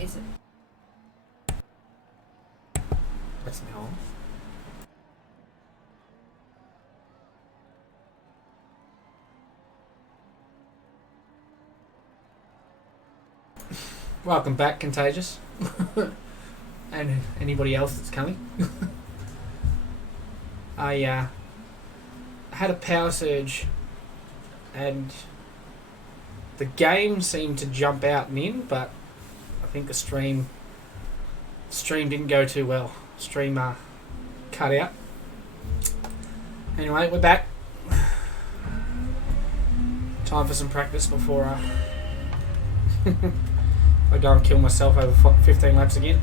Is it? That's now on. Welcome back, Contagious. And anybody else that's coming. I had a power surge and the game seemed to jump out and in, but I think the stream didn't go too well. Stream cut out. Anyway, we're back. Time for some practice before I go and kill myself over 15 laps again.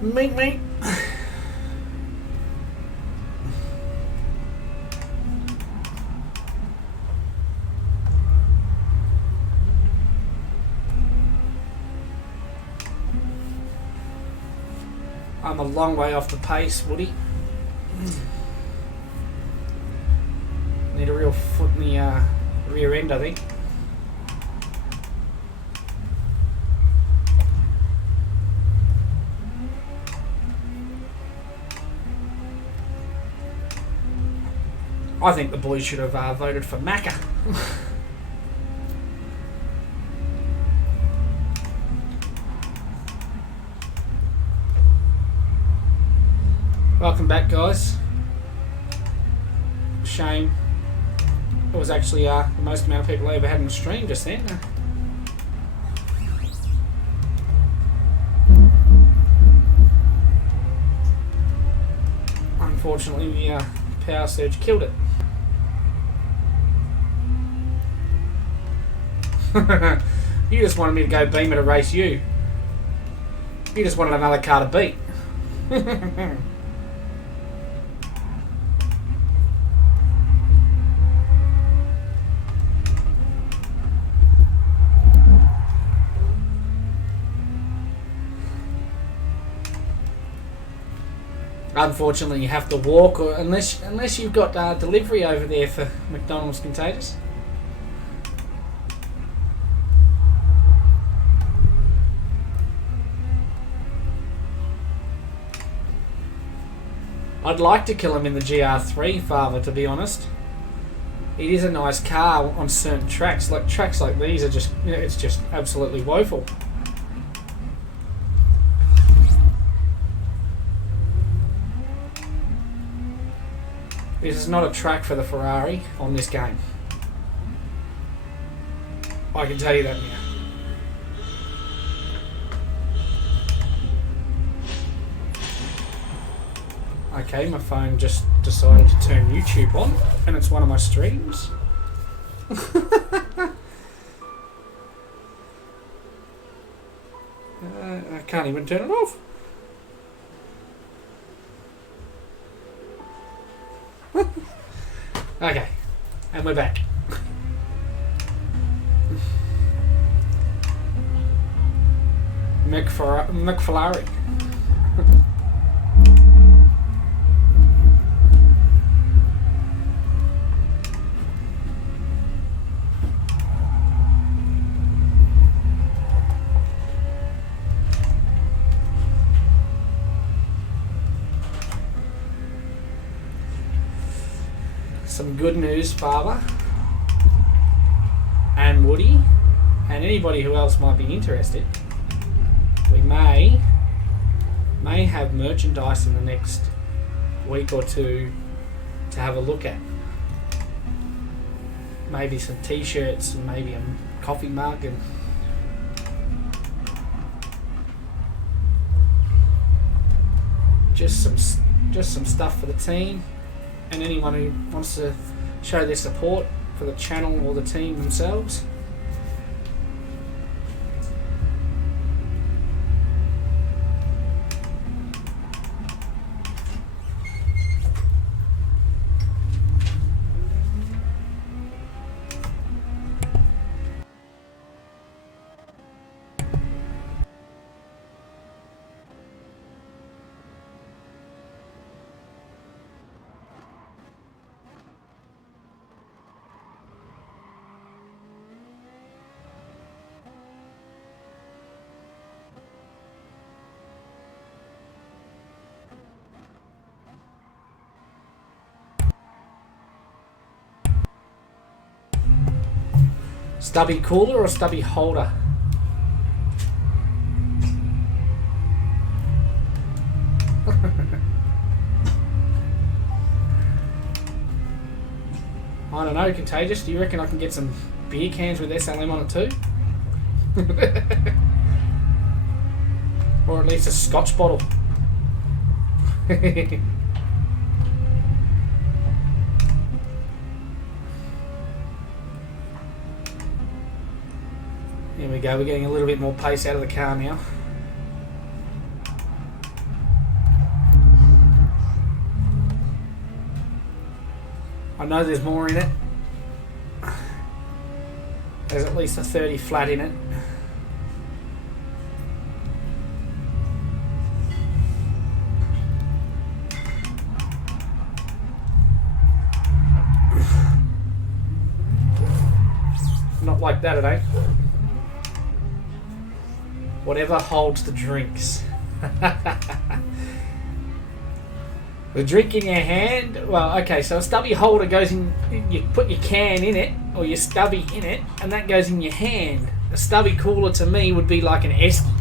Meet. I'm a long way off the pace, Woody. Need a real foot in the rear end, I think. I think the boys should have voted for Macca. Welcome back, guys. Shame. It was actually the most amount of people I ever had on the stream just then. Unfortunately, the power surge killed it. You just wanted me to go beam at a race, you. You just wanted another car to beat. Unfortunately, you have to walk, or unless you've got delivery over there for McDonald's, Contagious. I'd like to kill him in the GR3, Father, to be honest. It is a nice car on certain tracks. Like tracks like these are just, you know, it's just absolutely woeful. This is not a track for the Ferrari on this game. I can tell you that now. Okay, my phone just decided to turn YouTube on, and it's one of my streams. I can't even turn it off. Okay, and we're back. McFerrari. Some good news, Father, and Woody, and anybody who else might be interested. We may have merchandise in the next week or two to have a look at. Maybe some t-shirts and maybe a coffee mug and just some stuff for the team. And anyone who wants to show their support for the channel or the team themselves. Stubby cooler or stubby holder? I don't know, Contagious, do you reckon I can get some beer cans with SLM on it too? Or at least a scotch bottle. Here we go, we're getting a little bit more pace out of the car now. I know there's more in it. There's at least a 30 flat in it. Not like that, it ain't. Whatever holds the drinks. The drink in your hand, well, okay, so a stubby holder goes in, you put your can in it, or your stubby in it, and that goes in your hand. A stubby cooler to me would be like an esky.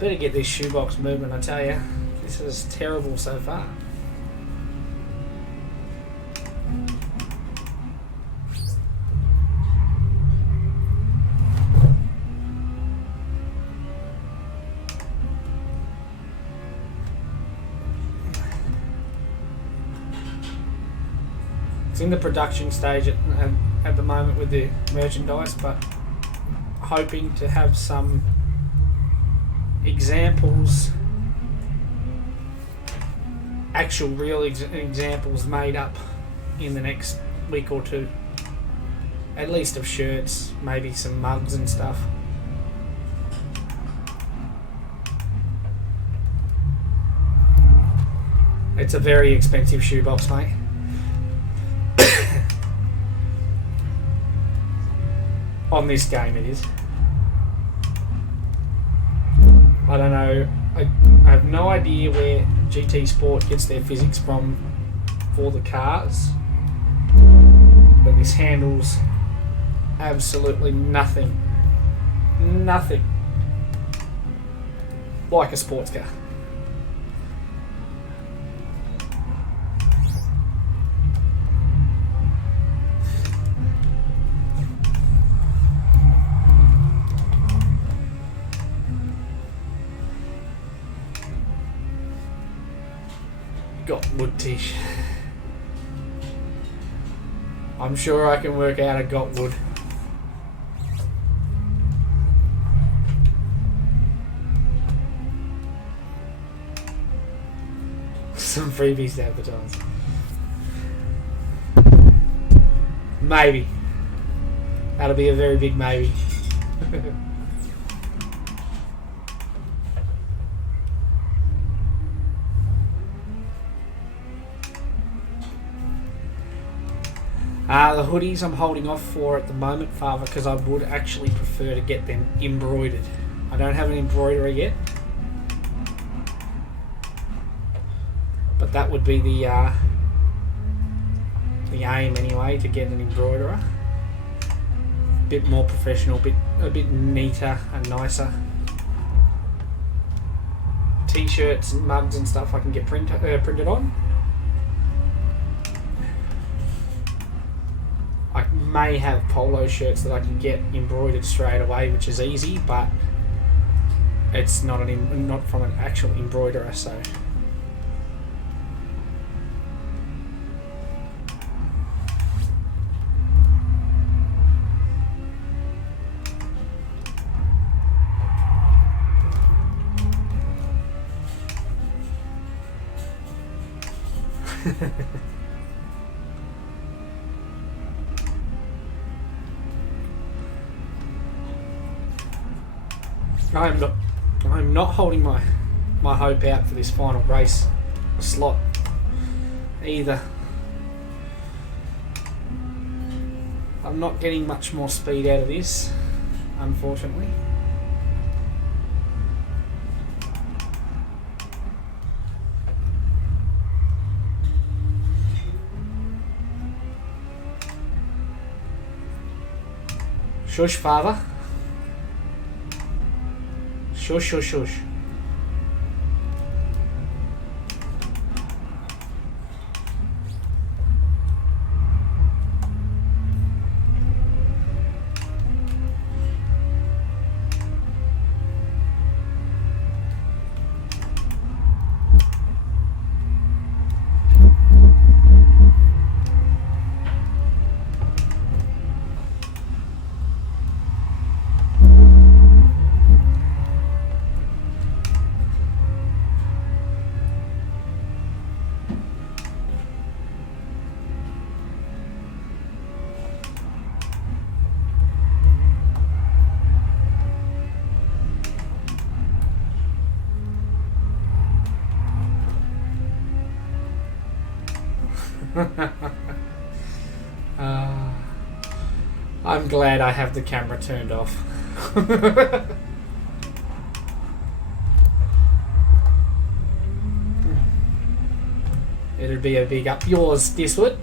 Better get this shoebox moving, I tell you. This is terrible so far. It's in the production stage at the moment with the merchandise, but hoping to have some examples, actual real examples made up in the next week or two. At least of shirts, maybe some mugs and stuff. It's a very expensive shoebox, mate. On this game it is. I don't know, I have no idea where GT Sport gets their physics from for the cars, but this handles absolutely nothing like a sports car. Got wood tish. I'm sure I can work out a got wood. Some freebies to advertise. Maybe. That'll be a very big maybe. The hoodies I'm holding off for at the moment, Father, because I would actually prefer to get them embroidered. I don't have an embroiderer yet, but that would be the aim anyway, to get an embroiderer. A bit more professional, a bit neater and nicer. T-shirts and mugs and stuff I can get printed on. I may have polo shirts that I can get embroidered straight away, which is easy, but it's not from an actual embroiderer, so. I'm not holding my hope out for this final race slot either. I'm not getting much more speed out of this, unfortunately. Shush, father. Shush, shush, shush. I'm glad I have the camera turned off. It'd be a big up yours, this would.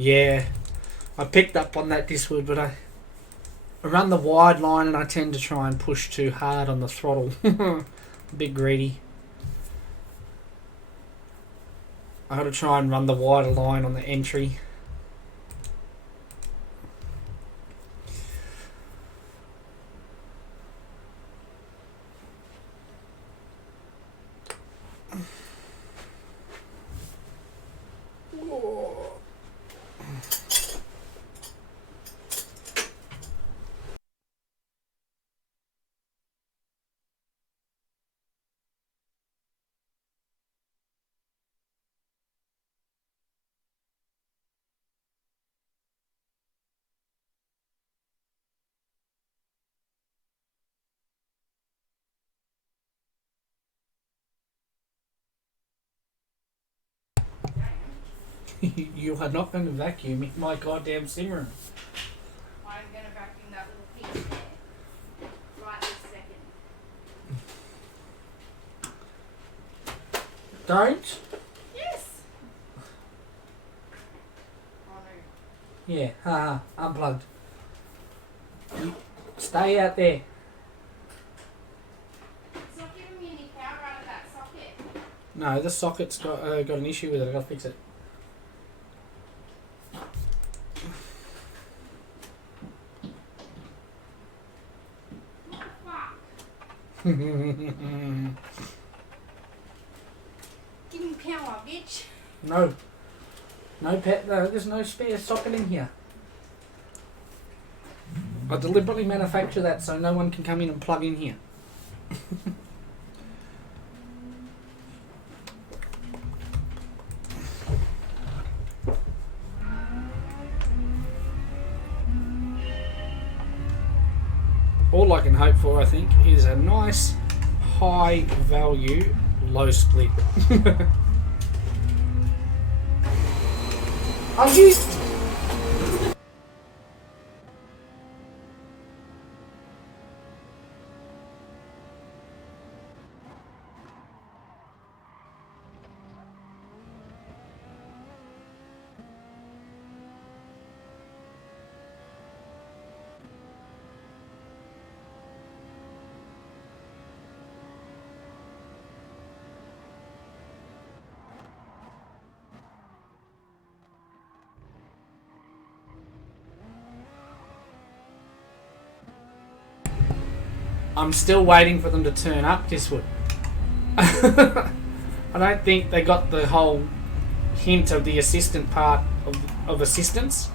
Yeah, I picked up on that this week, but I run the wide line and I tend to try and push too hard on the throttle. A bit greedy. I got to try and run the wider line on the entry. You are not going to vacuum my goddamn simmer. I'm going to vacuum that little piece there. Right this second. Don't? Yes! Oh no. Yeah, haha, unplugged. You stay out there. It's not giving me any power out of that socket. No, the socket's got an issue with it. I gotta fix it. What the fuck? Give me power, bitch. No. No, there's no spare socket in here. I deliberately manufacture that so no one can come in and plug in here. All I can hope for, I think, is a nice, high value, low split. Are you? I'm still waiting for them to turn up this week. I don't think they got the whole hint of the assistant part of assistance.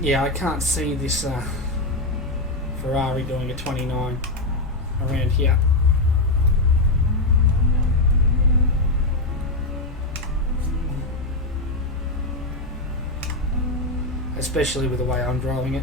Yeah, I can't see this Ferrari doing a 29 around here. Especially with the way I'm driving it.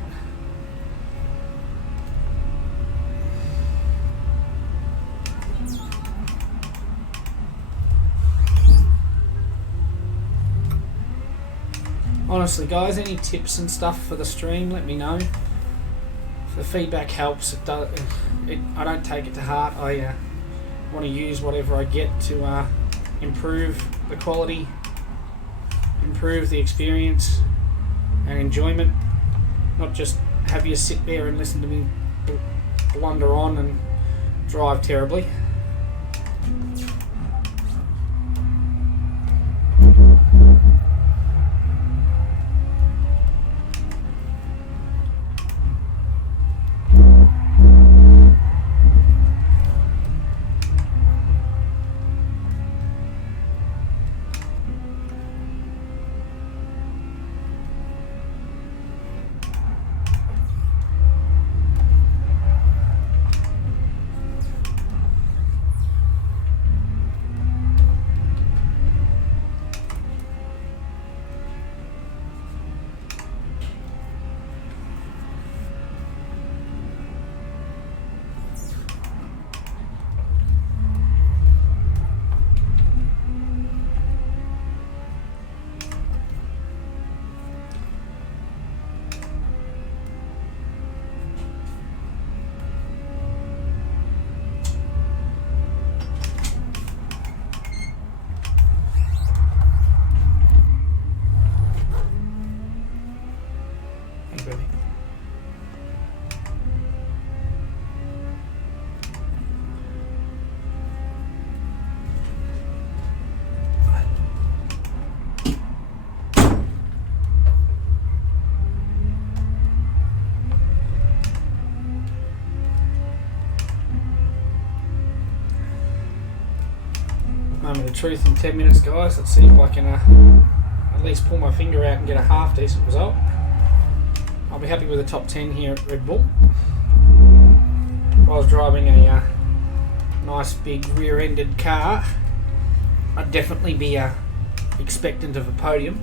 Honestly, guys, any tips and stuff for the stream, let me know. If the feedback helps, I don't take it to heart. I want to use whatever I get to improve the quality, improve the experience and enjoyment. Not just have you sit there and listen to me blunder on and drive terribly. baby. Moment of truth in 10 minutes, guys. Let's see if I can at least pull my finger out and get a half decent result. I'll be happy with a top 10 here at Red Bull. If I was driving a nice big rear-ended car, I'd definitely be expectant of a podium.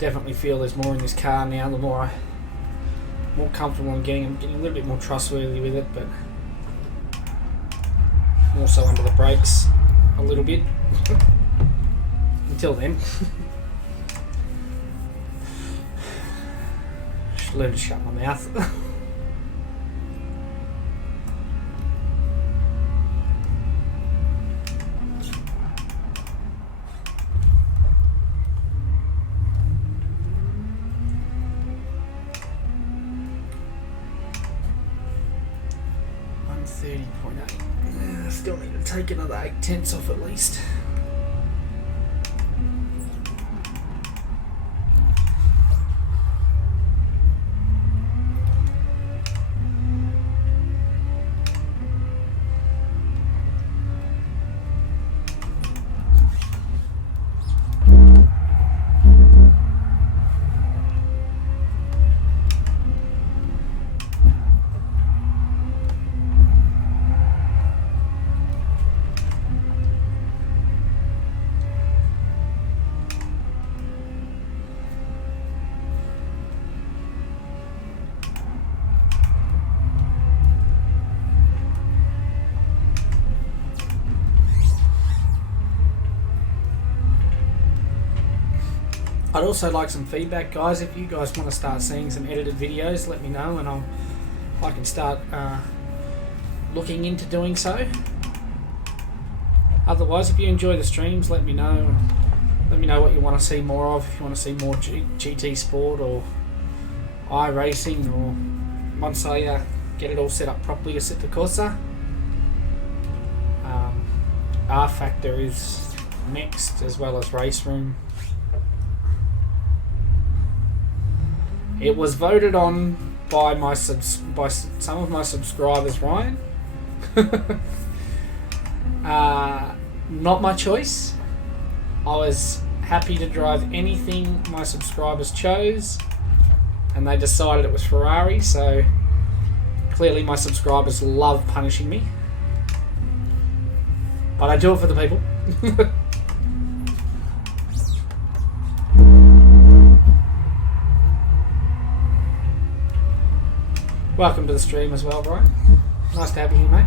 Definitely feel there's more in this car now. The more comfortable I'm getting a little bit more trustworthy with it, but more so under the brakes a little bit. Until then, should learn to shut my mouth. Still need to take another 8/10 off at least. I'd also like some feedback, guys. If you guys want to start seeing some edited videos, let me know, and I can start looking into doing so. Otherwise, if you enjoy the streams, let me know. And let me know what you want to see more of. If you want to see more GT Sport or iRacing, or once I get it all set up properly, to set the Corsair. R Factor is next, as well as Race Room. It was voted on by some of my subscribers, Ryan. Not my choice. I was happy to drive anything my subscribers chose, and they decided it was Ferrari, so clearly my subscribers love punishing me. But I do it for the people. Welcome to the stream as well, Brian. Nice to have you here, mate.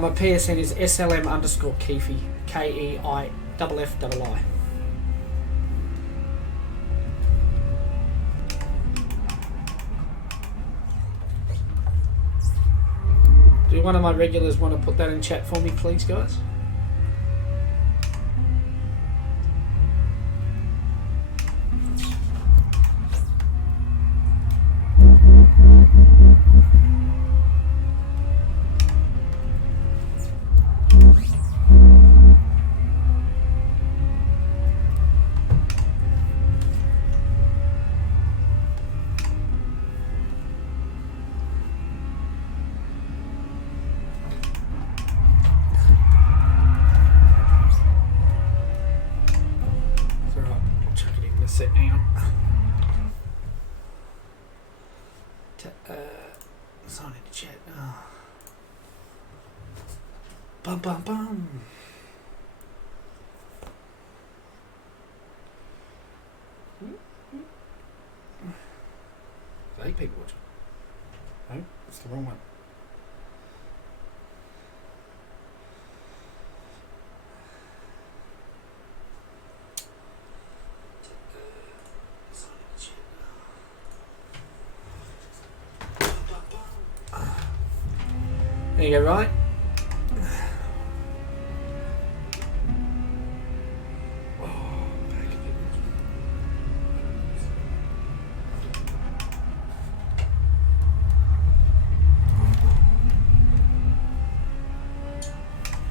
My PSN is SLM_Keefe, KEIFFII. Do one of my regulars want to put that in chat for me, please, guys? Set now. Sign in the chat. Oh. Bum bum bum. There's 8 people watching. No, it's the wrong one. There you go, right?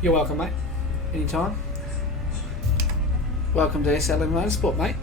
You're welcome, mate. Anytime. Welcome to SLM Motorsport, mate.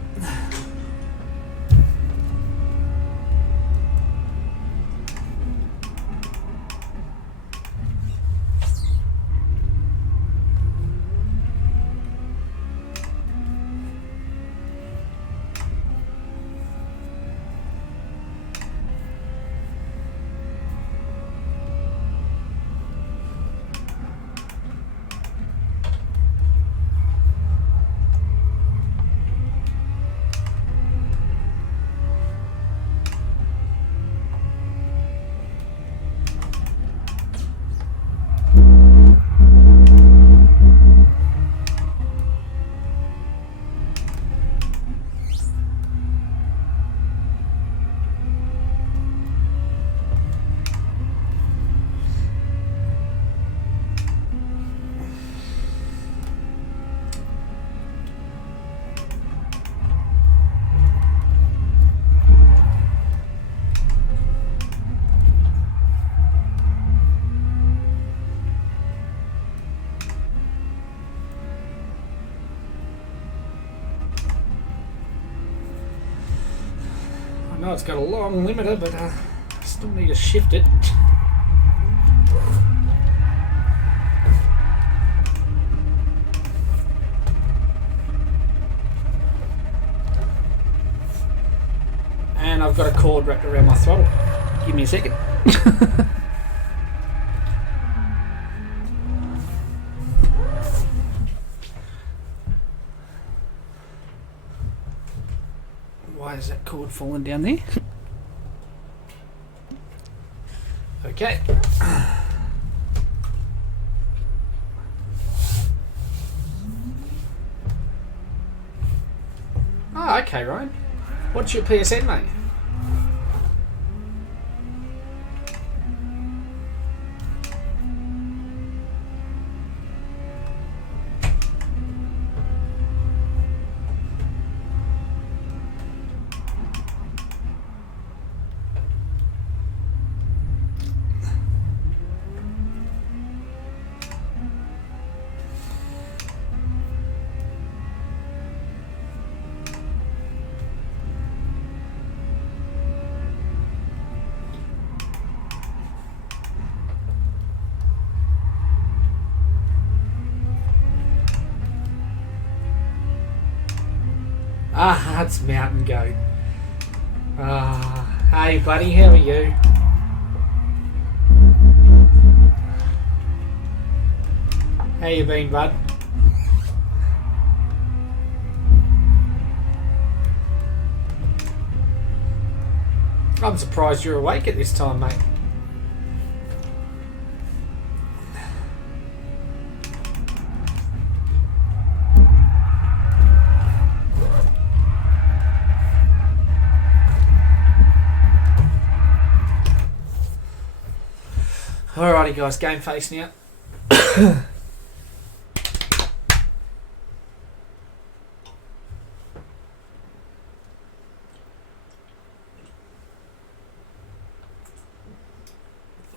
I know it's got a long limiter, but I still need to shift it. And I've got a cord wrapped around my throttle. Give me a second. Why is that cord falling down there? Okay. Oh, okay, Ryan. What's your PSN, mate? Ah, it's Mountain Goat. Ah, hey buddy, how are you? How you been, bud? I'm surprised you're awake at this time, mate. Alrighty guys, game face now.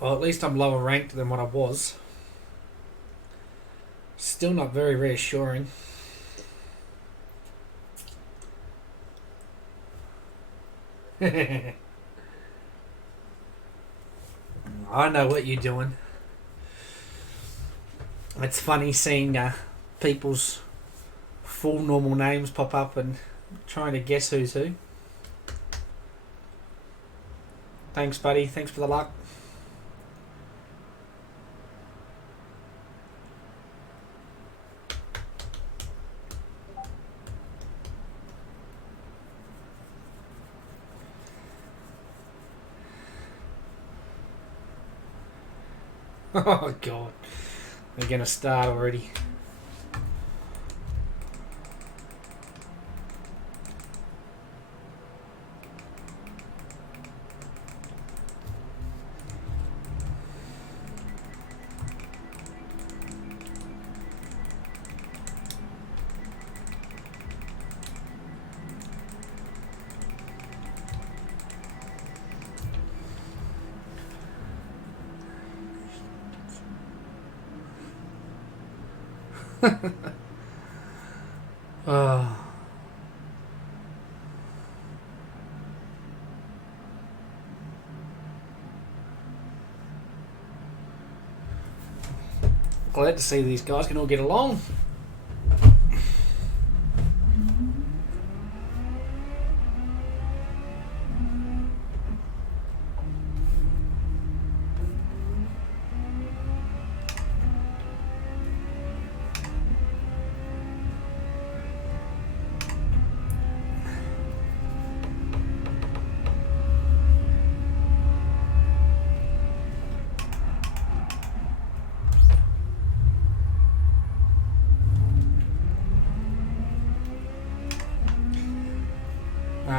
Well, at least I'm lower ranked than what I was. Still not very reassuring. I know what you're doing. It's funny seeing people's full normal names pop up and trying to guess who's who. Thanks, buddy. Thanks for the luck. Oh God, they're gonna start already. Oh. Glad to see these guys can all get along.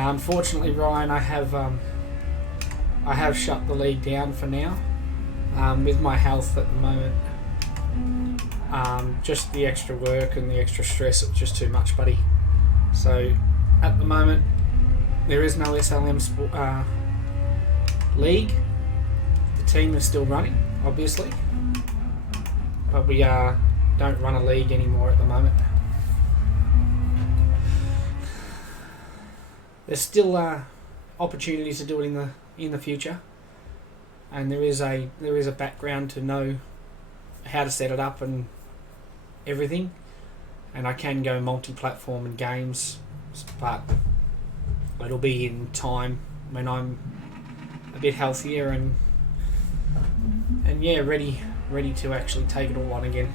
Unfortunately, Ryan, I have shut the league down for now. With my health at the moment, just the extra work and the extra stress, it's just too much, buddy. So at the moment, there is no SLM league. The team is still running, obviously, but we don't run a league anymore at the moment. There's still opportunities to do it in the future, and there is a background to know how to set it up and everything, and I can go multi-platform and games, but it'll be in time when I'm a bit healthier and yeah, ready to actually take it all on again.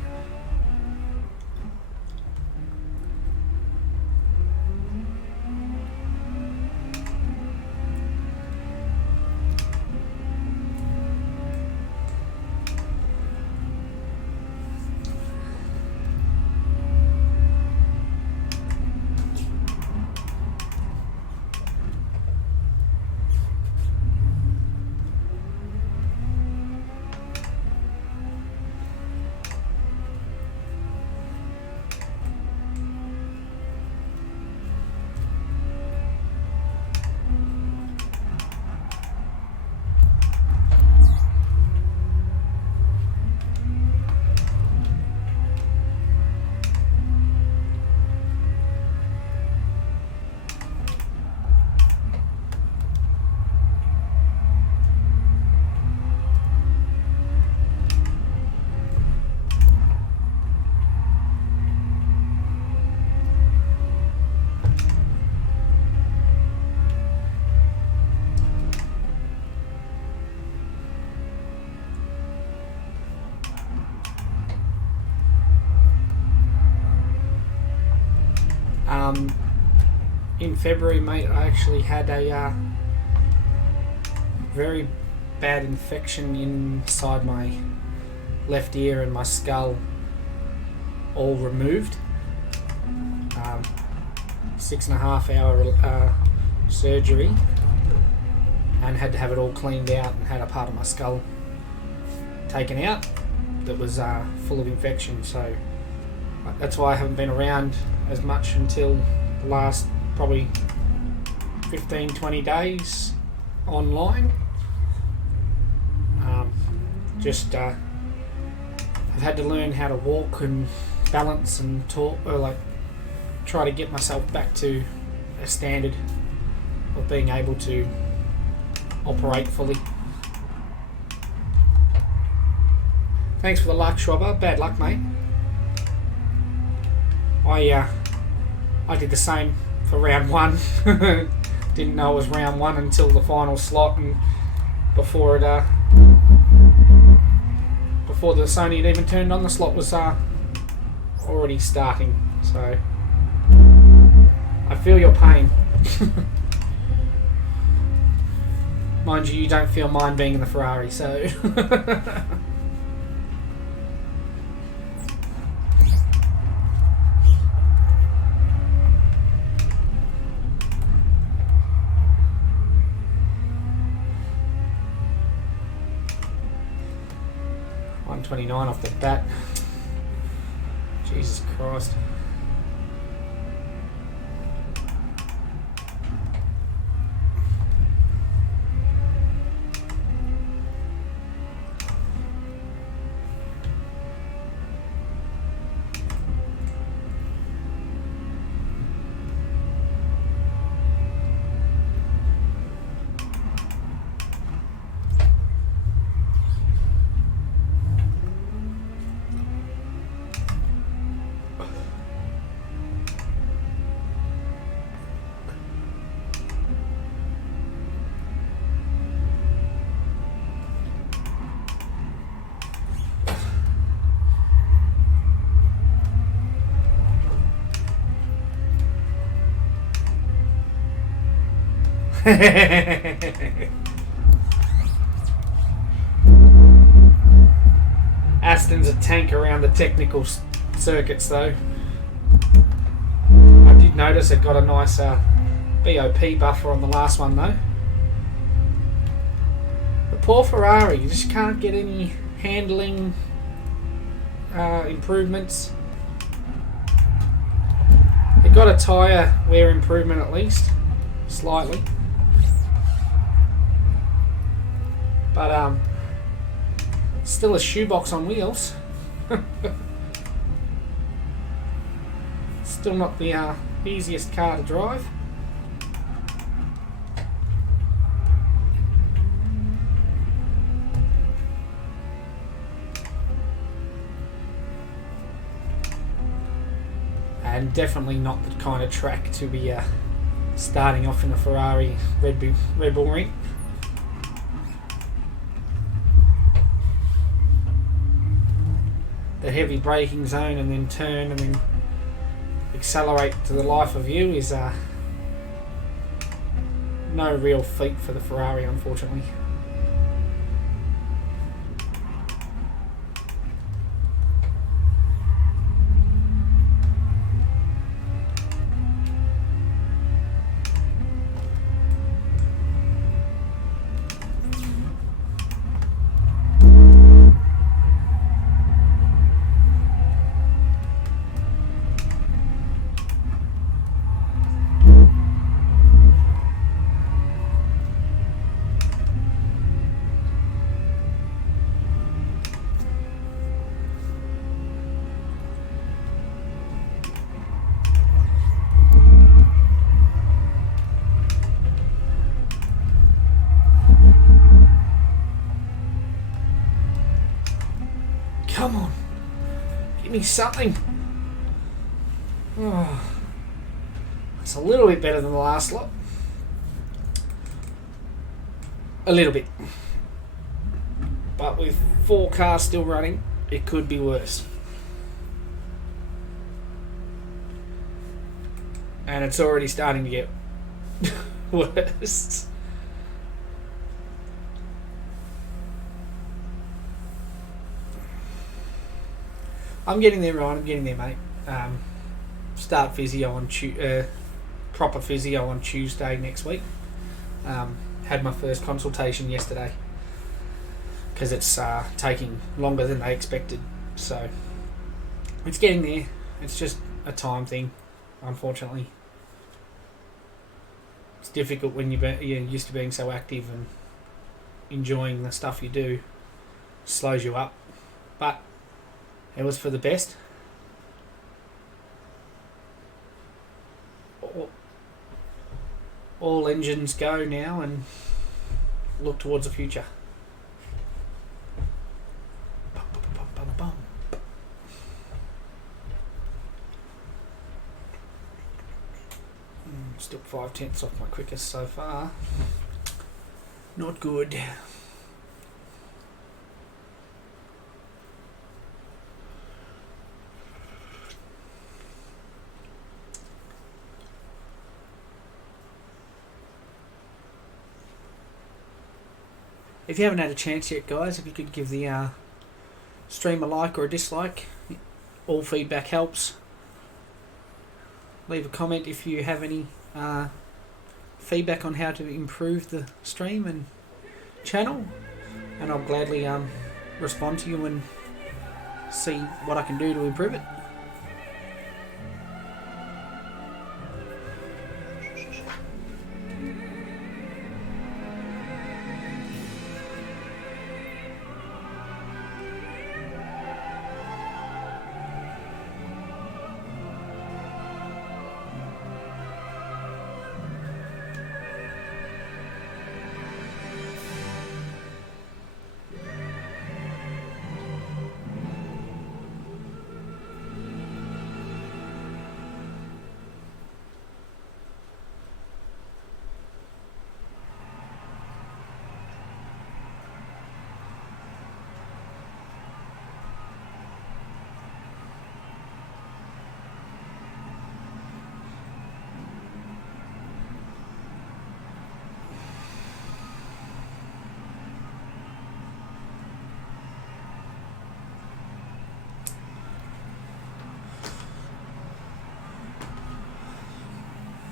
In February, mate, I actually had a very bad infection inside my left ear and my skull, all removed. 6.5 hour surgery, and had to have it all cleaned out, and had a part of my skull taken out that was full of infection. So that's why I haven't been around as much until the last probably 15-20 days online. Just I've had to learn how to walk and balance and talk, or like try to get myself back to a standard of being able to operate fully. Thanks for the luck, Schwabber. Bad luck, mate. I did the same for round 1. Didn't know it was round 1 until the final slot, and before the Sony had even turned on, the slot was already starting. So I feel your pain. Mind you, you don't feel mine being in the Ferrari, so. $129 off the bat. Jesus Christ. Aston's a tank around the technical circuits though. I did notice it got a nice BOP buffer on the last one though. The poor Ferrari, you just can't get any handling improvements. It got a tyre wear improvement at least, slightly. But still a shoebox on wheels. Still not the easiest car to drive. And definitely not the kind of track to be starting off in a Ferrari Red Bull ring. The heavy braking zone and then turn and then accelerate to the life of you is no real feat for the Ferrari, unfortunately. Come on, give me something. Oh, it's a little bit better than the last lot. A little bit. But with 4 cars still running, it could be worse. And it's already starting to get worse. I'm getting there, Ryan. I'm getting there, mate. Start physio on proper physio on Tuesday next week. Had my first consultation yesterday because it's taking longer than they expected. So it's getting there. It's just a time thing, unfortunately. It's difficult when you're used to being so active and enjoying the stuff you do. slows you up, but it was for the best. All engines go now and look towards the future. Still 5/10 off my quickest so far. Not good. If you haven't had a chance yet, guys, if you could give the stream a like or a dislike, all feedback helps. Leave a comment if you have any feedback on how to improve the stream and channel, and I'll gladly respond to you and see what I can do to improve it.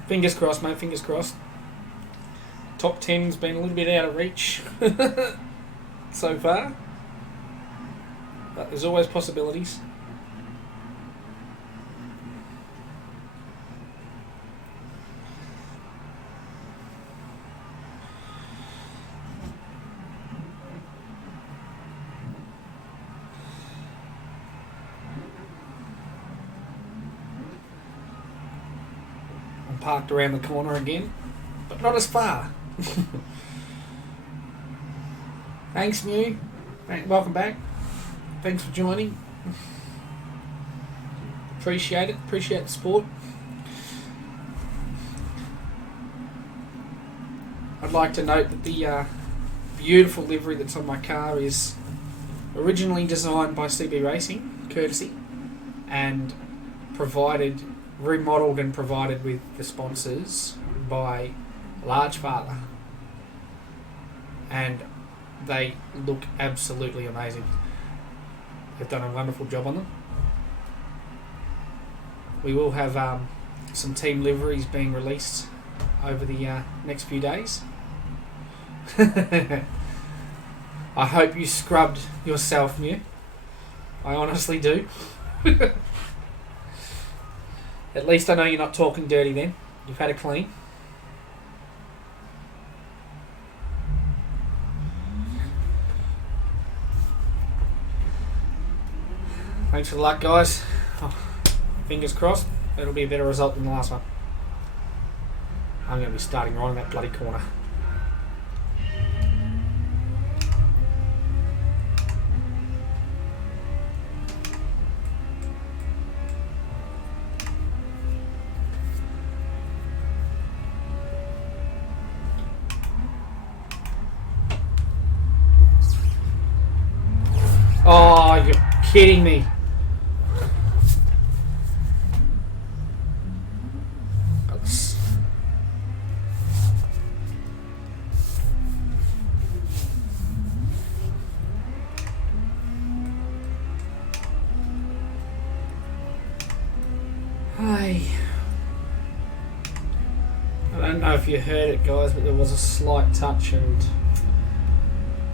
Fingers crossed, mate, fingers crossed. Top 10's been a little bit out of reach so far, but there's always possibilities. Parked around the corner again, but not as far. Thanks, Mew. Welcome back. Thanks for joining. Appreciate it. Appreciate the support. I'd like to note that the beautiful livery that's on my car is originally designed by CB Racing, courtesy, and remodelled and provided with the sponsors by Large Father, and they look absolutely amazing. They've done a wonderful job on them. We will have some team liveries being released over the next few days. I hope you scrubbed yourself, Mew. I honestly do. At least I know you're not talking dirty then. You've had a clean. Thanks for the luck, guys. Fingers crossed. It'll be a better result than the last one. I'm going to be starting right in that bloody corner. Oh, you're kidding me. I don't know if you heard it, guys, but there was a slight touch and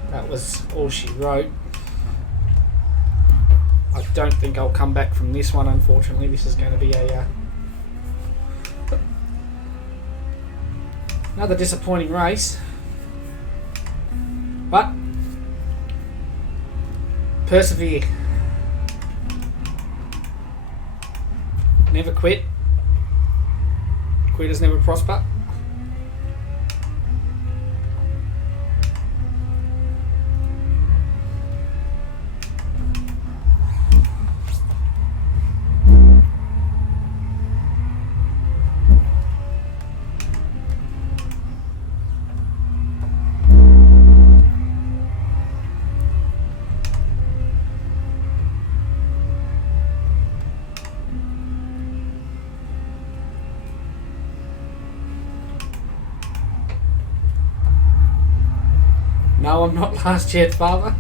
that was all she wrote. I don't think I'll come back from this one, unfortunately. This is going to be another disappointing race. But Persevere. Never quit. Quitters never prosper. No, I'm not last yet, Father.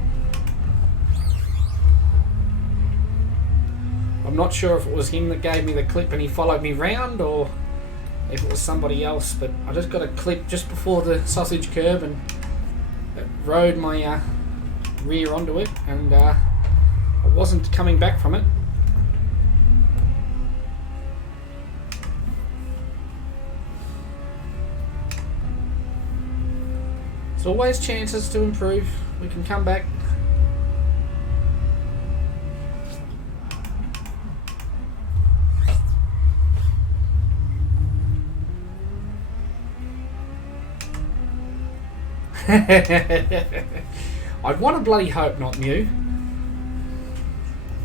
I'm not sure if it was him that gave me the clip and he followed me round, or if it was somebody else, but I just got a clip just before the sausage curb and it rode my rear onto it, and I wasn't coming back from it. There's always chances to improve. We can come back. I'd want to bloody hope not new.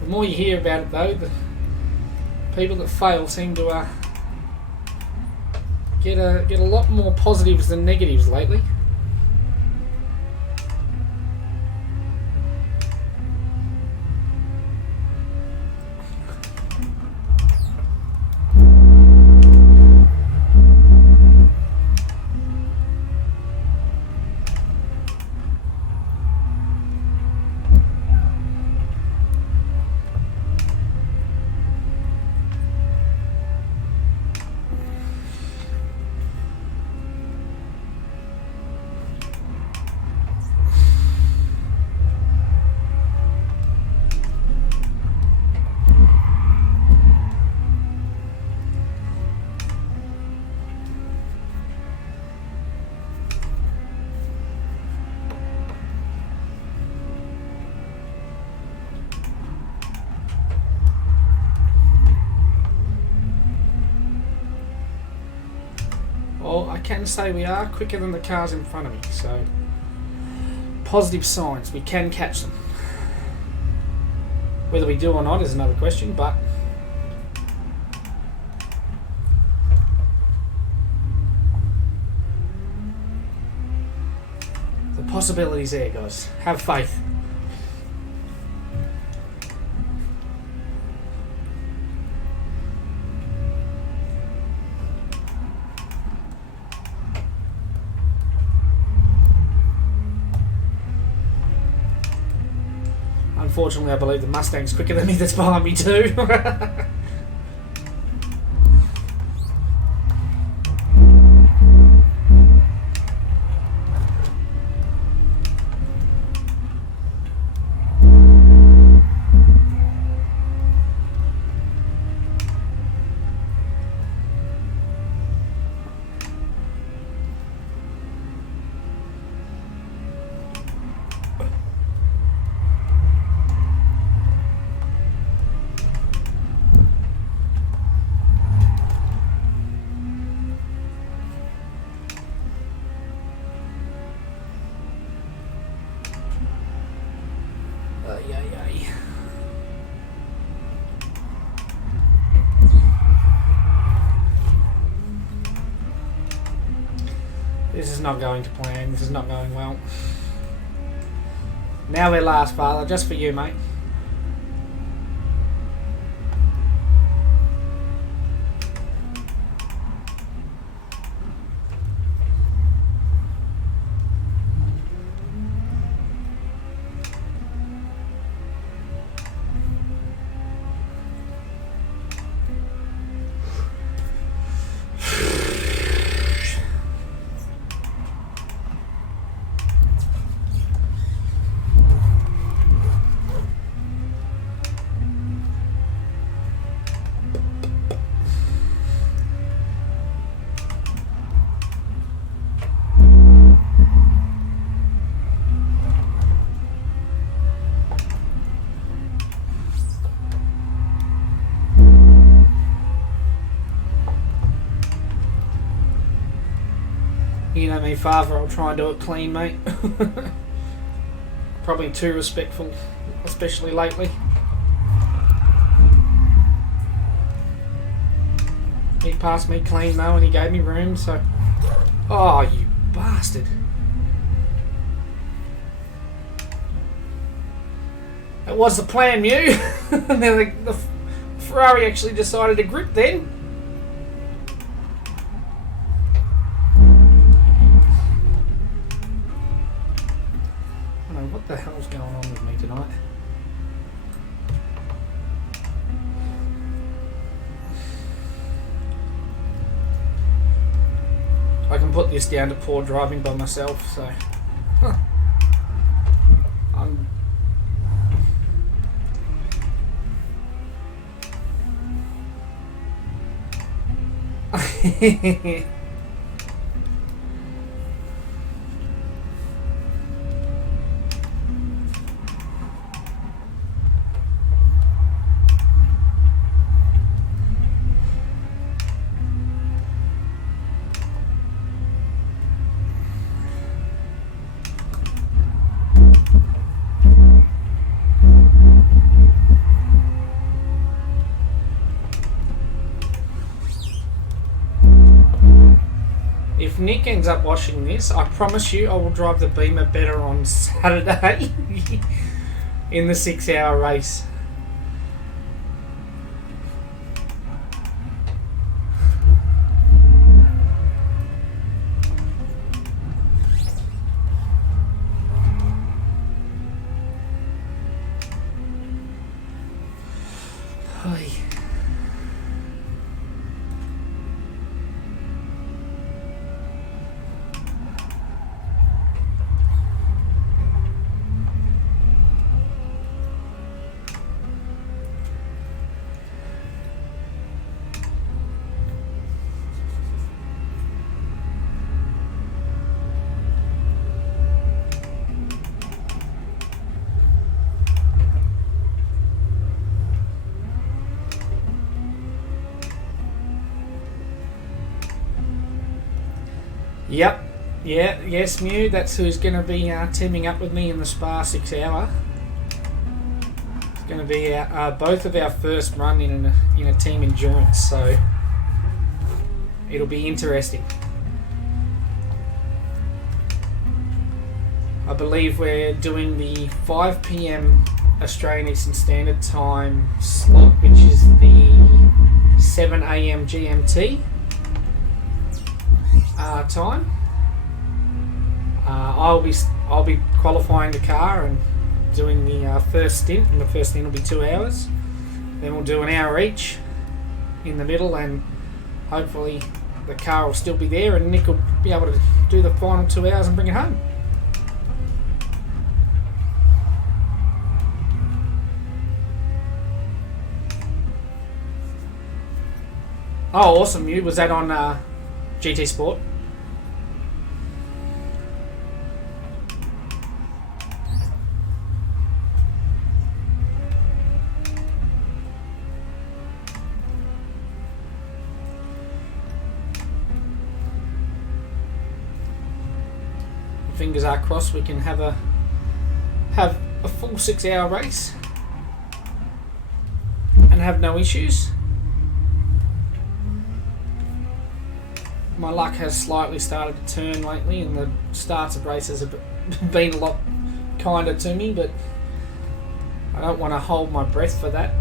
The more you hear about it though, the people that fail seem to get a lot more positives than negatives lately. Well, I can say we are quicker than the cars in front of me, so positive signs, we can catch them. Whether we do or not is another question, but the possibility's there, guys. Have faith. Unfortunately, I believe the Mustang's quicker than me that's behind me too. This is not going to plan. This is not going well. Now we're last, Father. Just for you, mate. know me, father, I'll try and do it clean, mate. Probably too respectful, especially lately. He passed me clean though, and he gave me room, so... Oh, you bastard. That was the plan, Mew. And then the Ferrari actually decided to grip then. I don't know what the hell's going on with me tonight. I can put this down to poor driving by myself, so... Huh. I'm... If Nick ends up watching this, I promise you I will drive the Beamer better on Saturday in the 6-hour race. Oy. Yep, yeah, yes, Mew, that's who's going to be teaming up with me in the Spa 6 hour. It's going to be both of our first run in a team endurance, so it'll be interesting. I believe we're doing the 5 PM Australian Eastern Standard Time slot, which is the 7 AM GMT. Time. I'll be qualifying the car and doing the first stint, and the first stint will be 2 hours. Then we'll do an hour each in the middle, and hopefully the car will still be there, and Nick will be able to do the final 2 hours and bring it home. Oh, awesome! You was that on GT Sport? Fingers are crossed we can have a full 6 hour race and have no issues. My luck has slightly started to turn lately, and the starts of races have been a lot kinder to me, but I don't want to hold my breath for that.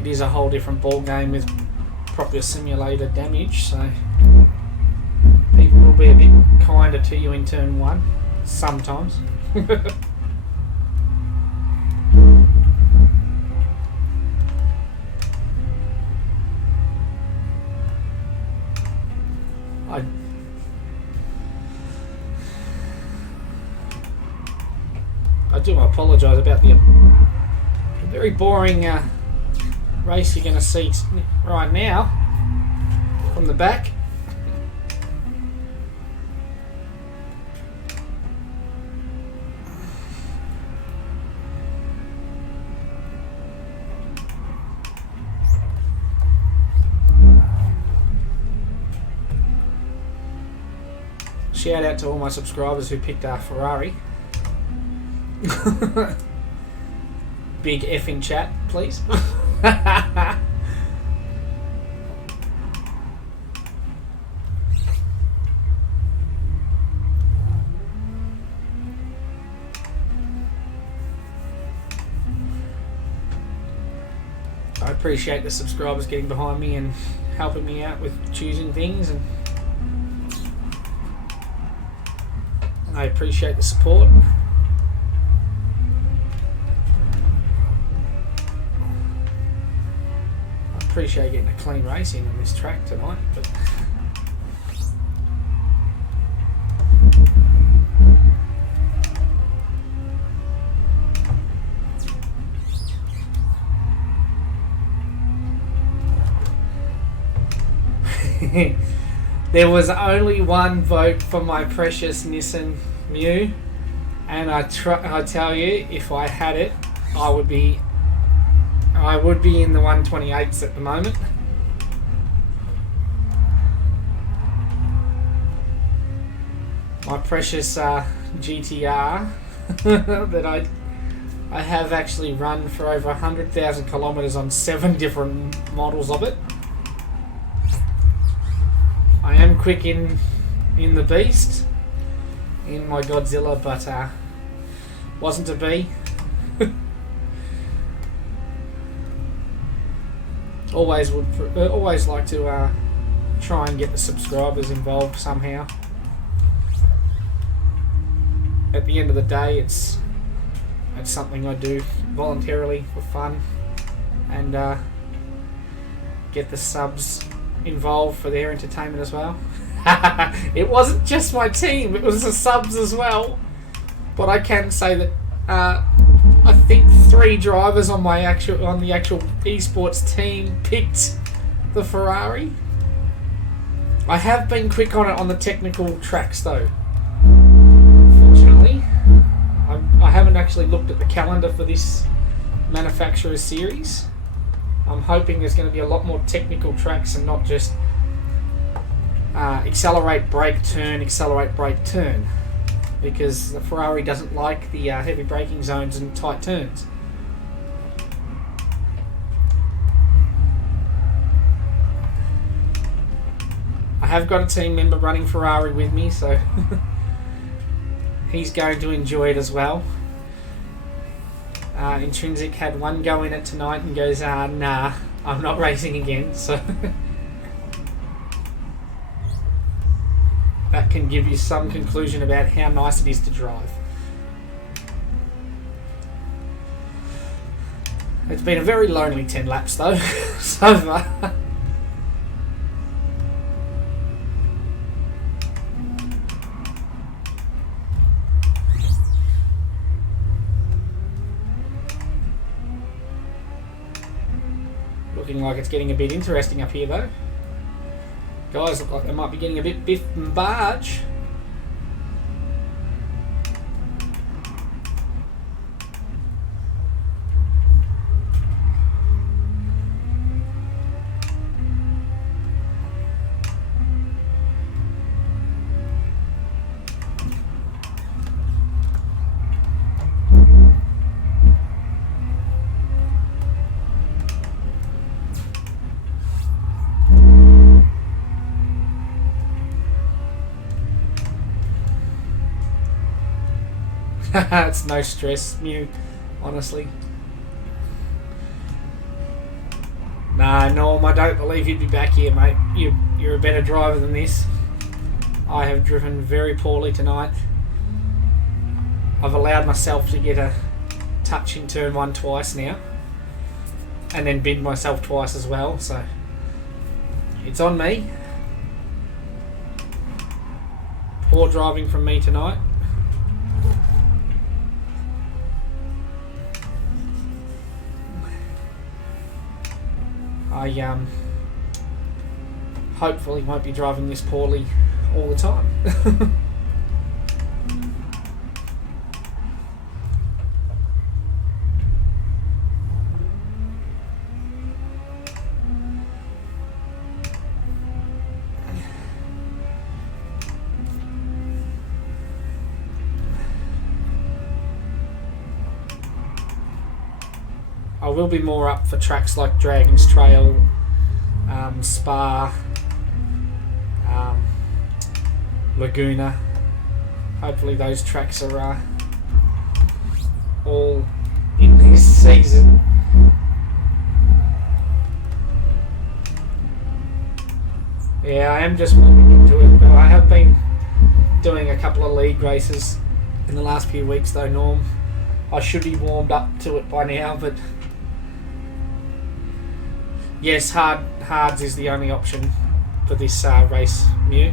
It is a whole different ball game with proper simulator damage, so people will be a bit kinder to you in turn 1 sometimes. I do apologise about the very boring race you're going to see right now from the back. Shout out to all my subscribers who picked our Ferrari. Big F in chat, please. I appreciate the subscribers getting behind me and helping me out with choosing things, and I appreciate the support. I appreciate getting a clean race in on this track tonight. But there was only one vote for my precious Nissan Mu, and I tell you, if I had it, I would be in the 128s at the moment. My precious GTR that I have actually run for over 100,000 kilometers on 7 different models of it. I am quick in the Beast, in my Godzilla, but wasn't to be. Always like to try and get the subscribers involved somehow. At the end of the day, it's something I do voluntarily for fun, and get the subs involved for their entertainment as well. It wasn't just my team, it was the subs as well. But I can say that I think 3 drivers on the actual esports team picked the Ferrari. I have been quick on it on the technical tracks though. Fortunately, I haven't actually looked at the calendar for this Manufacturers series. I'm hoping there's going to be a lot more technical tracks and not just accelerate, brake, turn, accelerate, brake, turn, because the Ferrari doesn't like the heavy braking zones and tight turns. I have got a team member running Ferrari with me, so he's going to enjoy it as well. Intrinsic had one go in it tonight and goes, nah, I'm not racing again. So that can give you some conclusion about how nice it is to drive. It's been a very lonely 10 laps though, so far. Looking like it's getting a bit interesting up here though. Guys look like they might be getting a bit biff and barge. It's no stress, Mew, honestly. Nah, Norm, I don't believe you'd be back here, mate. You're a better driver than this. I have driven very poorly tonight. I've allowed myself to get a touch in turn 1 twice now, and then binned myself twice as well, so it's on me. Poor driving from me tonight. I hopefully won't be driving this poorly all the time. will be more up for tracks like Dragon's Trail, Spa, Laguna. Hopefully those tracks are all in this season. Yeah, I am just moving into it, but I have been doing a couple of league races in the last few weeks though, Norm. I should be warmed up to it by now, but yes, hards is the only option for this race, Mew.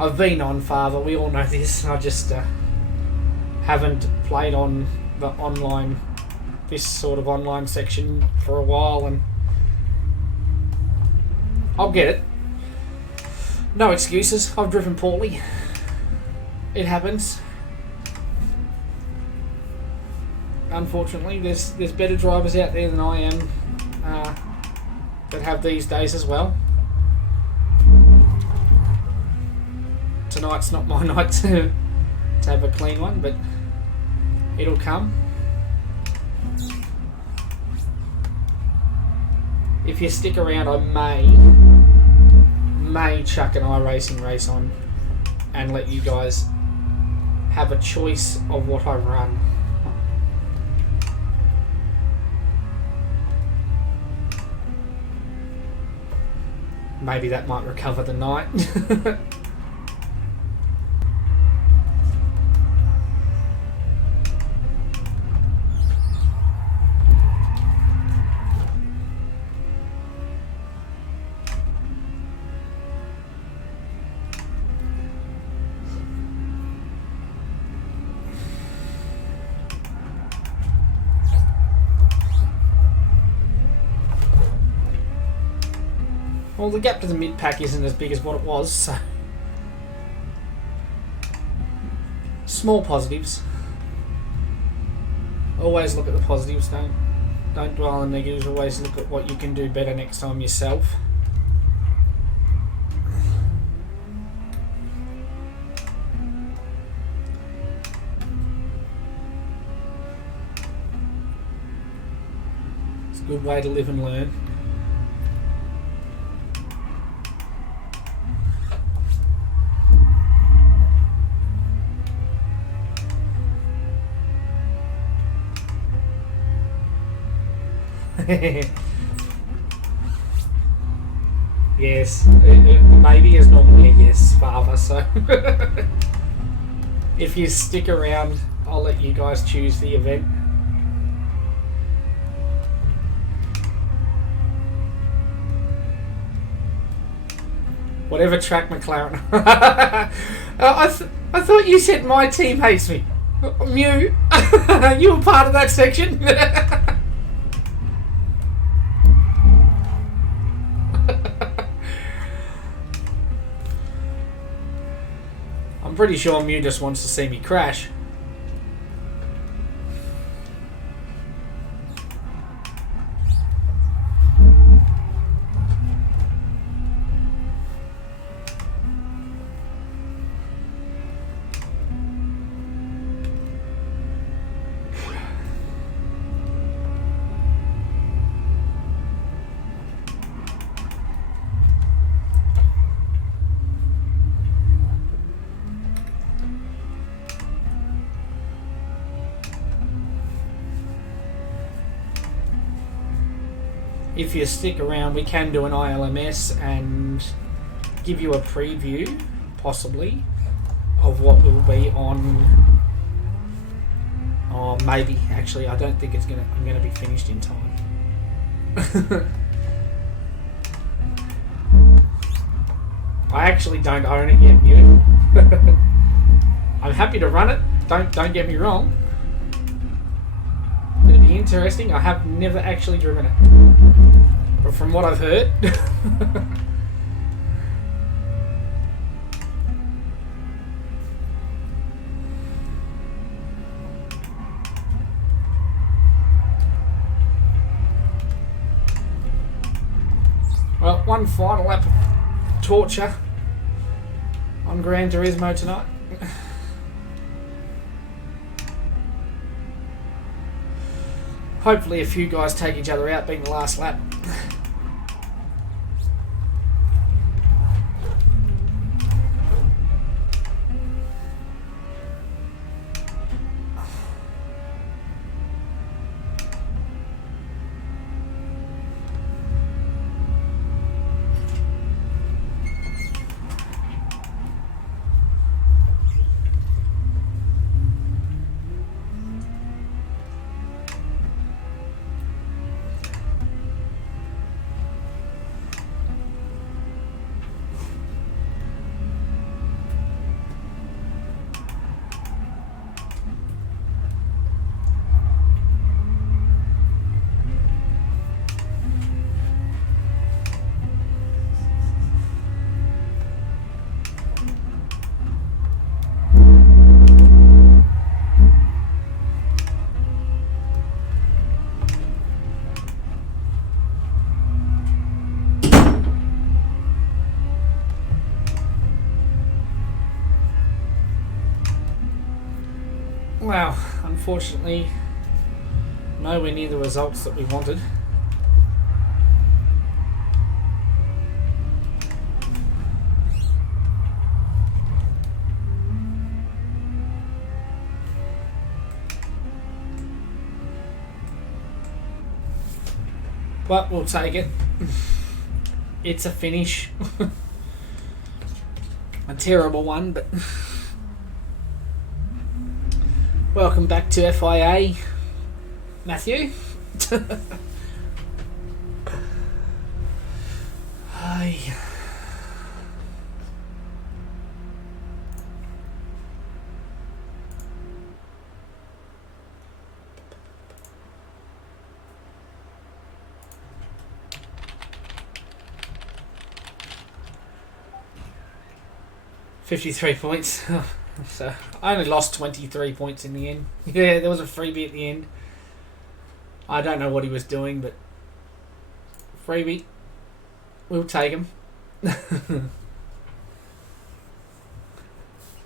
I've been on, Father, we all know this. I just haven't played on the online, this sort of online section for a while, and I'll get it. No excuses, I've driven poorly. It happens. Unfortunately, there's better drivers out there than I am that have these days as well. Tonight's not my night to have a clean one, but it'll come. If you stick around, I may chuck an iRacing race on and let you guys have a choice of what I run. Maybe that might recover the night. Well, the gap to the mid-pack isn't as big as what it was, so... Small positives. Always look at the positives, don't dwell on the negatives, always look at what you can do better next time yourself. It's a good way to live and learn. Yes, maybe is normally a yes, Father, so if you stick around, I'll let you guys choose the event. Whatever track McLaren. I thought you said my team hates me. Mew, you were part of that section. I'm pretty sure Mew just wants to see me crash. If you stick around, we can do an ILMS and give you a preview, possibly, of what will be on. Oh, maybe actually, I don't think I'm gonna be finished in time. I actually don't own it yet, Mew. I'm happy to run it. Don't get me wrong. It'd be interesting. I have never actually driven it, but from what I've heard. Well, one final lap of torture on Gran Turismo tonight. Hopefully a few guys take each other out being the last lap. Well, unfortunately, nowhere near the results that we wanted. But we'll take it. It's a finish. A terrible one, but... Welcome back to FIA, Matthew. Hi. $53 points. So I only lost 23 points in the end. Yeah, there was a freebie at the end. I don't know what he was doing, but freebie, we'll take him.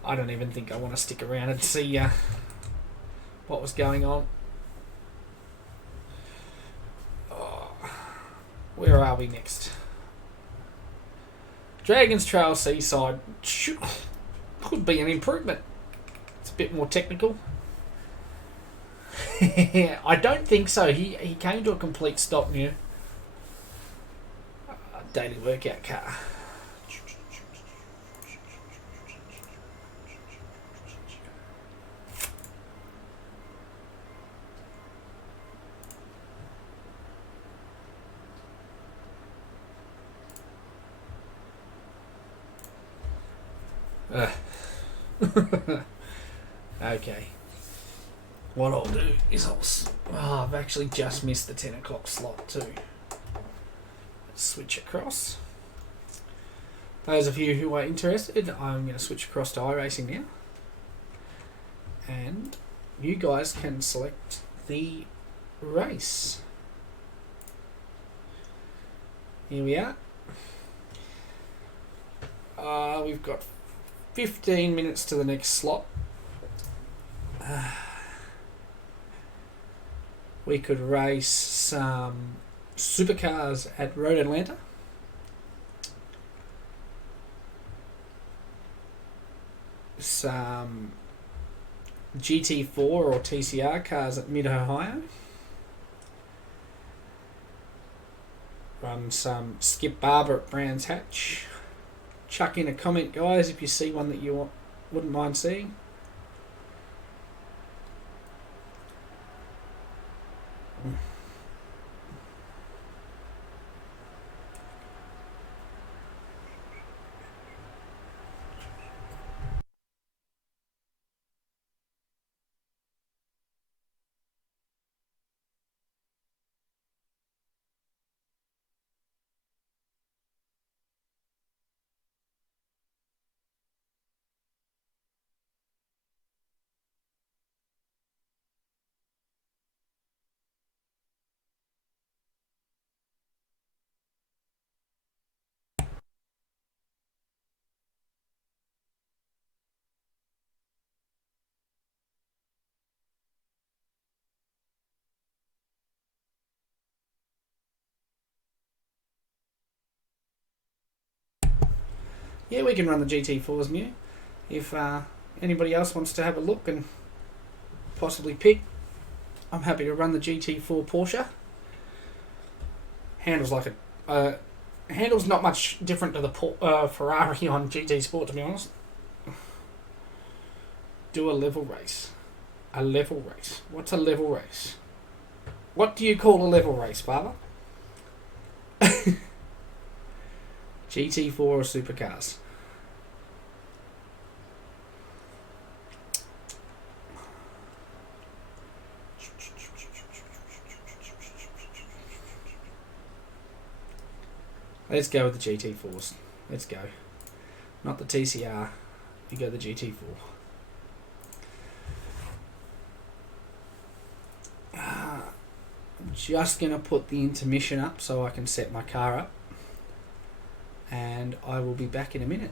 I don't even think I want to stick around and see what was going on. Oh, where are we next? Dragon's Trail Seaside. Could be an improvement. It's a bit more technical. I don't think so. He came to a complete stop near daily workout car. Okay. What I'll do is I've actually just missed the 10 o'clock slot too. Let's switch across. Those of you who are interested, I'm going to switch across to iRacing now. And you guys can select the race. Here we are. We've got 15 minutes to the next slot. We could race some supercars at Road Atlanta. Some GT4 or TCR cars at Mid-Ohio. Run some Skip Barber at Brands Hatch. Chuck in a comment, guys, if you see one that you wouldn't mind seeing. yeah, we can run the GT4s new. If anybody else wants to have a look and possibly pick, I'm happy to run the GT4 Porsche. Handles like a handles not much different to the Ferrari on GT Sport, to be honest. Do a level race. A level race. What's a level race? What do you call a level race, father? GT4 or supercars? Let's go with the GT4s. Let's go. Not the TCR. You go the GT4. I'm just going to put the intermission up so I can set my car up. And I will be back in a minute.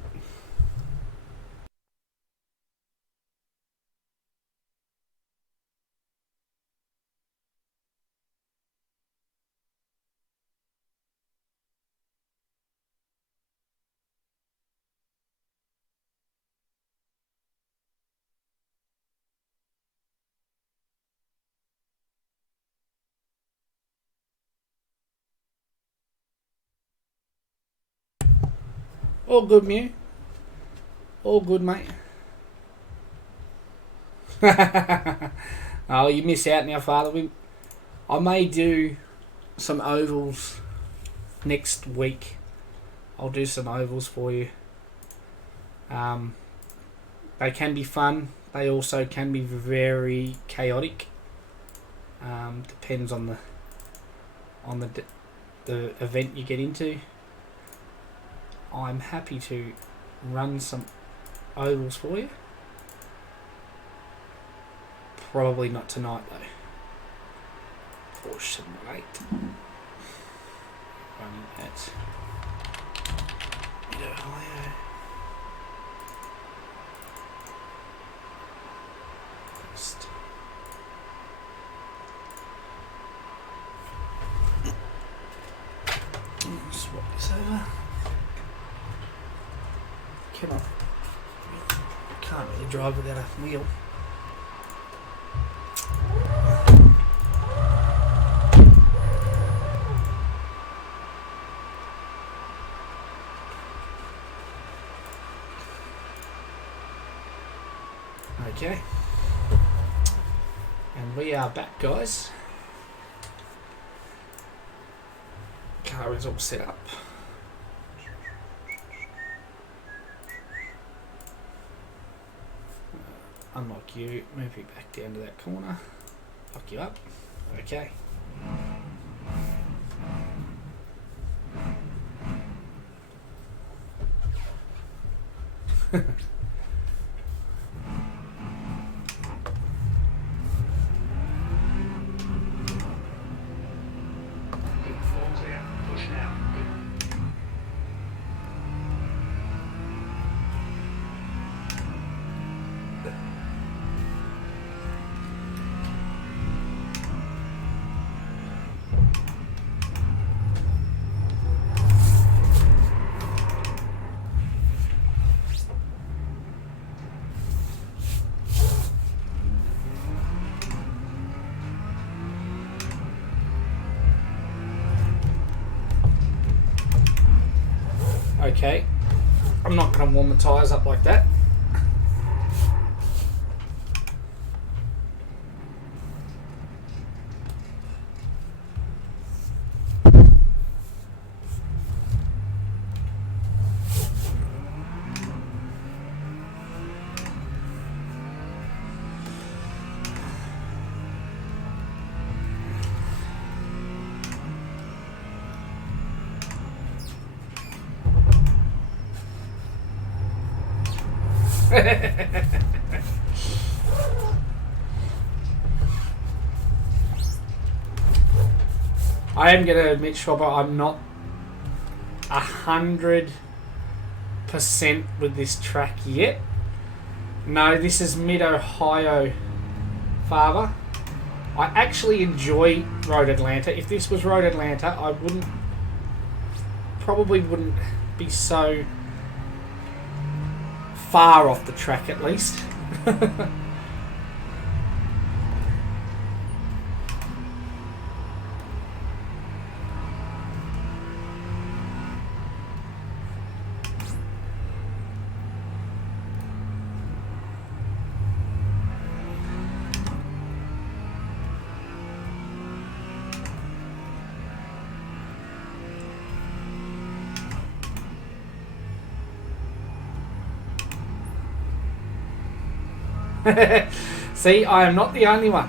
All good, Mew. All good, mate. Oh, you miss out now, father. I may do some ovals next week. I'll do some ovals for you. They can be fun. They also can be very chaotic. Depends on the event you get into. I'm happy to run some ovals for you. Probably not tonight though. Porsche 718. Running at Mid-Ohio. First. Swap this over. Can't really drive without a wheel. Okay. And we are back, guys. Car is all set up. Unlock you, move you back down to that corner, lock you up. Okay. Okay, I'm not going to warm the tyres up like that. I am going to admit, Schwabber, I'm not 100% with this track yet. No, this is Mid-Ohio, father. I actually enjoy Road Atlanta. If this was Road Atlanta, I probably wouldn't be so far off the track at least. See, I am not the only one.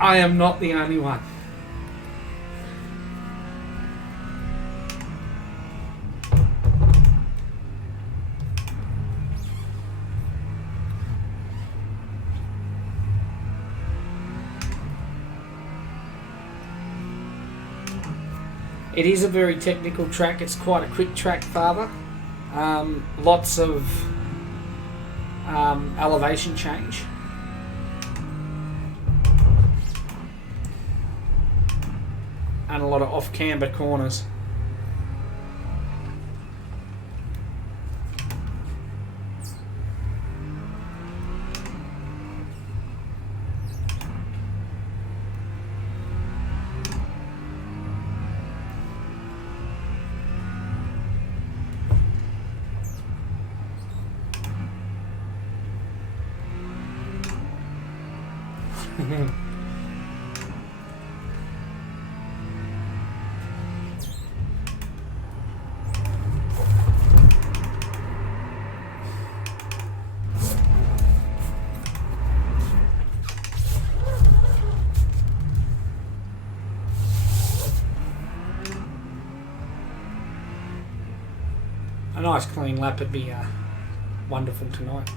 I am not the only one. It is a very technical track. It's quite a quick track, Father. Lots of elevation change. And a lot of off-camber corners. A nice clean lap would be wonderful tonight.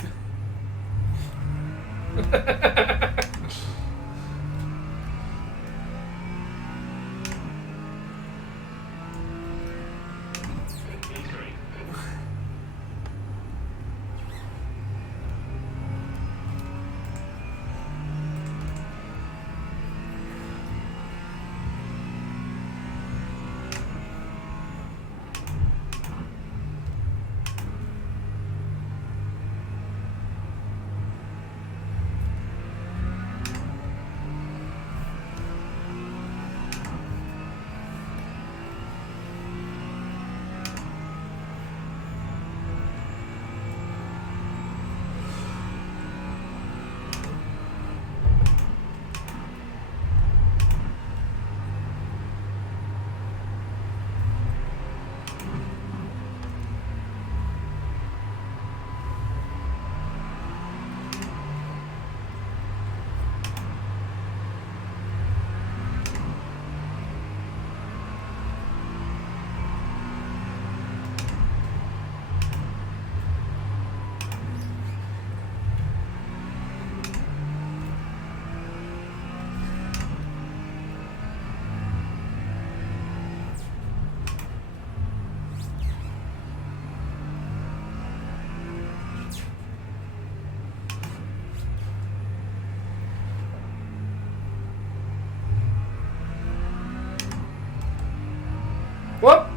Whoop!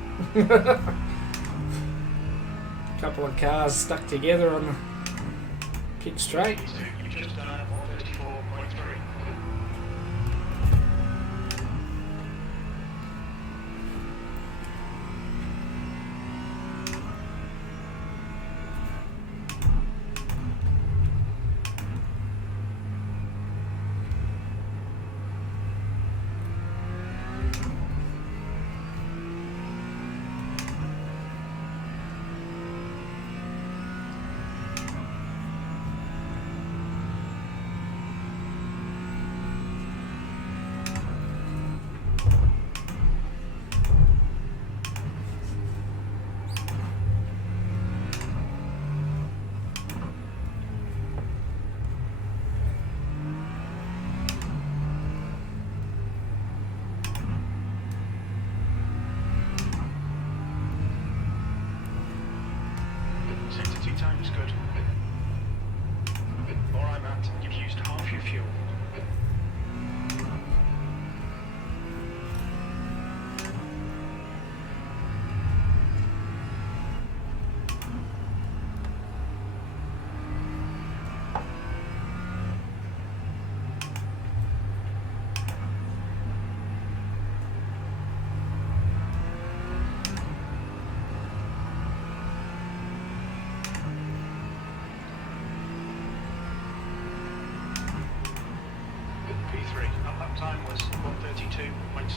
Couple of cars stuck together on the pit straight.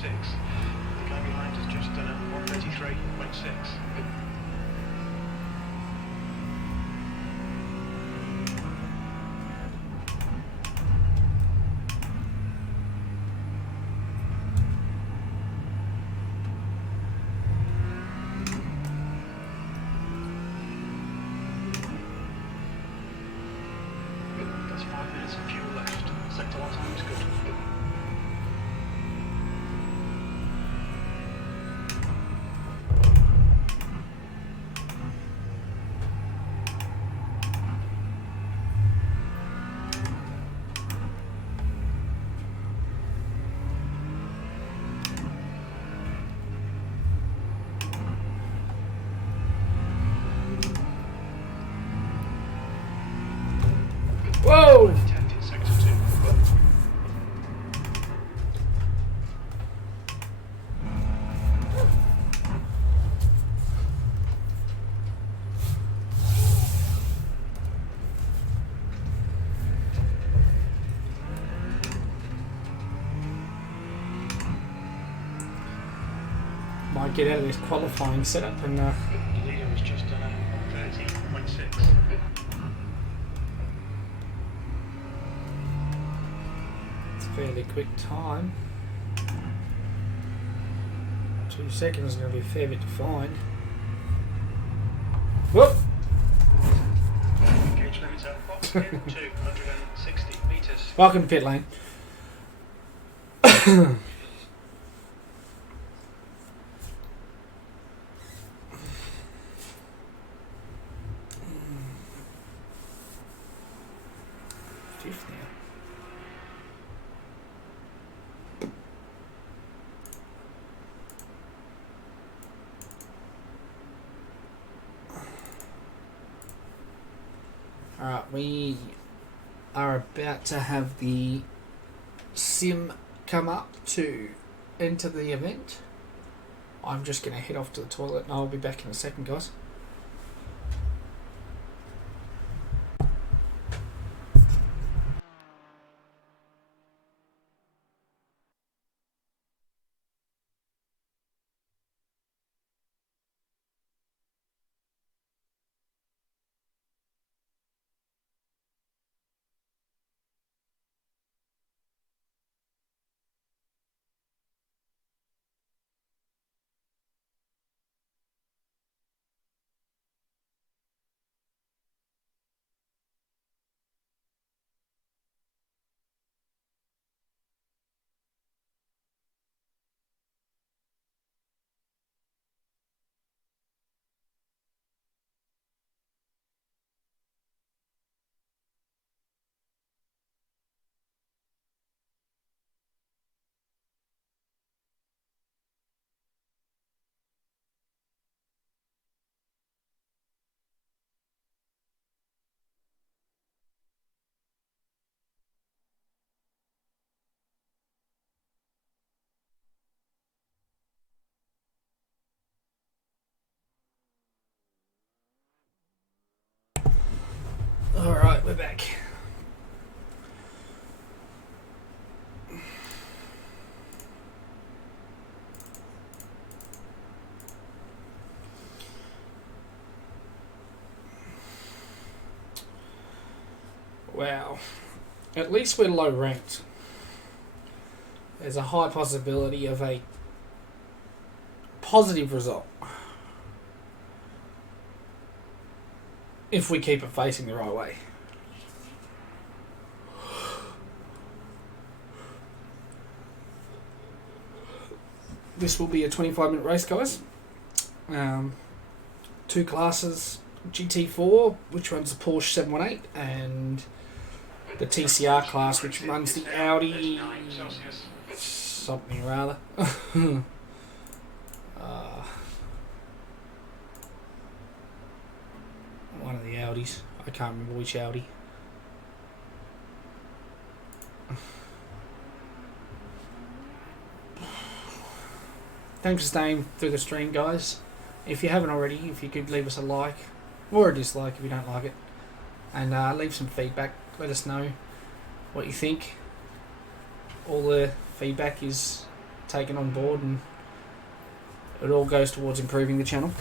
The guy behind has just done a 133.6. That's 5 minutes of fuel left. Sector one time is good. Whoa! Detected sector 2. Might get out of this qualifying setup and The leader has just done a 130.6. it's a fairly quick time. 2 seconds is going to be a fair bit to find. Whoop! Gauge limiter box in 260 meters. Welcome to pit lane. Fifth now. Alright, we are about to have the sim come up to enter the event. I'm just going to head off to the toilet and I'll be back in a second, guys. Alright, we're back. Wow. At least we're low ranked. There's a high possibility of a positive result if we keep it facing the right way. This will be a 25-minute race, guys. 2 classes, GT4, which runs the Porsche 718, and the TCR class, which runs the Audi something rather. One of the Audis. I can't remember which Audi. Thanks for staying through the stream, guys. If you haven't already, if you could leave us a like or a dislike if you don't like it, and leave some feedback. Let us know what you think. All the feedback is taken on board, and it all goes towards improving the channel.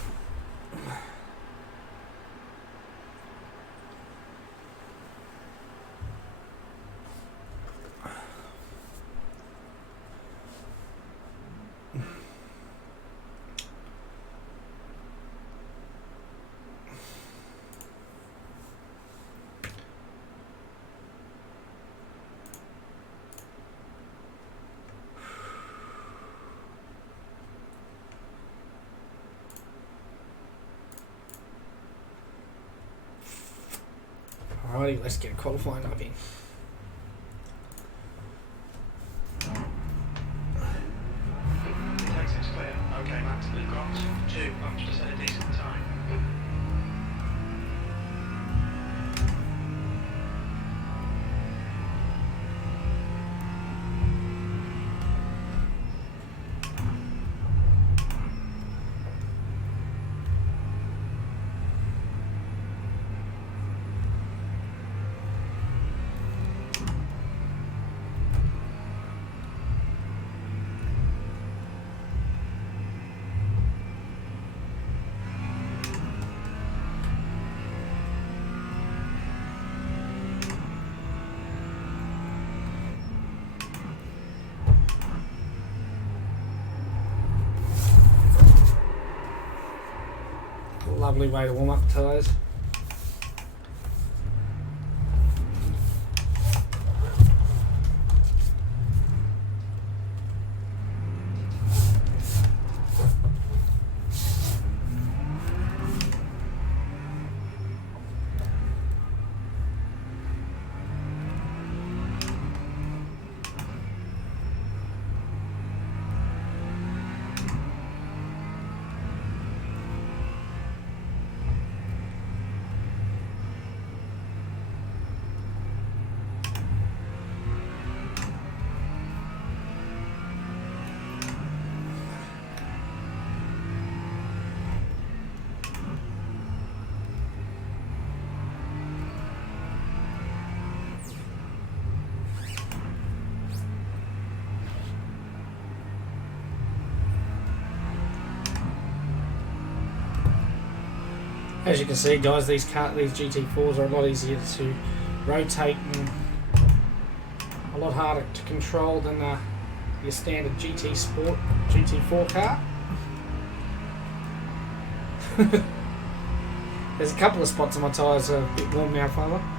Alrighty, let's get qualifying up in. Exit's clear. Okay, Matt, we've got 2 laps to set a decent time. Lovely way to warm up the tyres. As you can see, guys, these GT4s are a lot easier to rotate and a lot harder to control than your standard GT Sport GT4 car. There's a couple of spots on my tyres are a bit warm now, Farmer.